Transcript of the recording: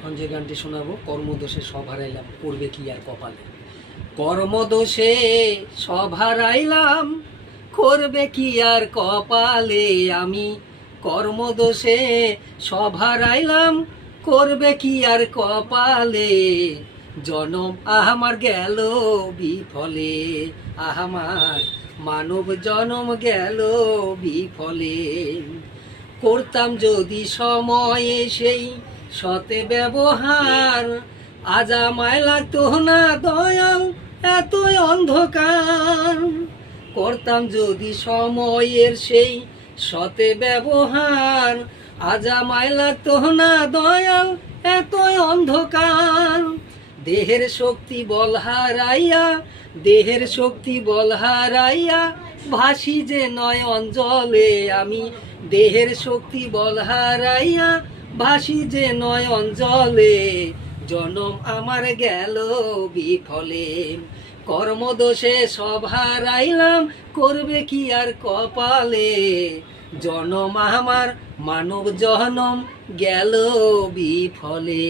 এখন যে গানটি শোনাবো, কর্মদোষে সব হারাইলাম করবে কি আর কপালে। কর্মদোষে সব হারাইলাম করবে কি আর কপালে, আমি কর্মদোষে সব হারাইলাম করবে কি আর কপালে। জনম আমার গেল বিফলে, আমার মানব জনম গেল বিফলে। করতাম যদি সময়ে সেই সতে ব্যবহার, আজ আমায় লাগতো না দয়াল এতই অন্ধকার। করতাম যদি সময়ের সেই সতে ব্যবহার, আজ আমায় লাগতো না দয়াল এতই অন্ধকার। দেহের শক্তি বল হারাইয়া, দেহের শক্তি বল হারাইয়া ভাসি যে নয় অঞ্জলে, আমি দেহের শক্তি বল হারাইয়া ভাসি যে নয় অঞ্জলে। জনম আমার গেল বিফলে, কর্মদোষে সব হারাইলাম করবে কি আর কপালে। জনম আমার মানব জনম গেল বিফলে।